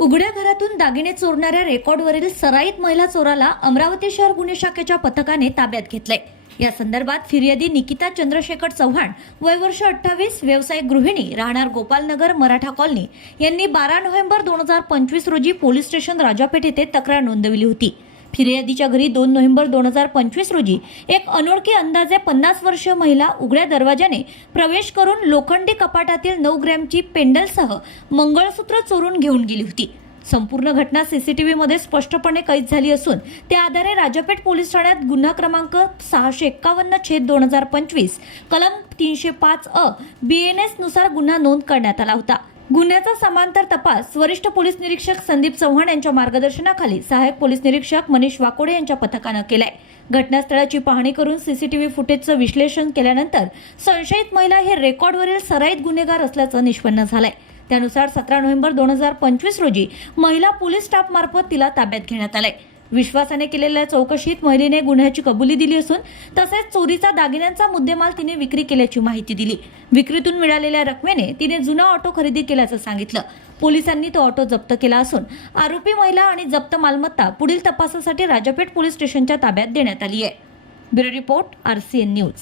उघड्या घरातून दागिने चोरणाऱ्या रेकॉर्डवरील सराईत महिला चोराला अमरावती शहर गुन्हे शाखेच्या पथकाने ताब्यात घेतलंय। या संदर्भात फिर्यादी निकिता चंद्रशेखर चव्हाण, वय वर्ष 28, व्यावसायिक गृहिणी, राहणार गोपालनगर, मराठा कॉलनी यांनी 12 नोव्हेंबर 2025 रोजी पोलीस स्टेशन राजापेठ येथे तक्रार नोंदवली होती। फिर्यादीच्या घरी 2 नोव्हेंबर 2025 रोजी एक अनोळखी अंदाजे 50 वर्षीय महिला उघड्या दरवाजाने प्रवेश करून लोखंडी कपाटातील 9 ग्रॅमची पेंडलसह मंगळसूत्र चोरून घेऊन गेली होती। संपूर्ण घटना सीसीटीव्हीमध्ये स्पष्टपणे कैद झाली असून त्या आधारे राजापेठ पोलीस ठाण्यात गुन्हा क्रमांक 651/2025 कलम 305 अ BNS नुसार गुन्हा नोंद करण्यात आला होता। गुन्ह्याचा समांतर तपास वरिष्ठ पोलीस निरीक्षक संदीप चव्हाण यांच्या मार्गदर्शनाखाली सहाय्यक पोलीस निरीक्षक मनीष वाकोडे यांच्या पथकाने केलाय। घटनास्थळाची पाहणी करून सीसीटीव्ही फुटेजचं विश्लेषण केल्यानंतर संशयित महिला हे रेकॉर्डवरील सराईत गुन्हेगार असल्याचं निष्पन्न झालंय। त्यानुसार 17 नोव्हेंबर 2025 रोजी महिला पोलीस स्टाफ मार्फत तिला ताब्यात घेण्यात आलंय। विश्वासाने केलेल्या चौकशीत महिलेने गुन्ह्याची कबुली दिली असून तसेच चोरीचा दागिन्यांचा मुद्देमाल तिने विक्री केल्याची माहिती दिली। विक्रीतून मिळालेल्या रकमेने तिने जुना ऑटो खरेदी केल्याचं सांगितलं। पोलिसांनी तो ऑटो जप्त केला असून आरोपी महिला आणि जप्त मालमत्ता पुढील तपासासाठी राजापेठ पोलीस स्टेशनच्या ताब्यात देण्यात आली आहे। Bureau report RCN news.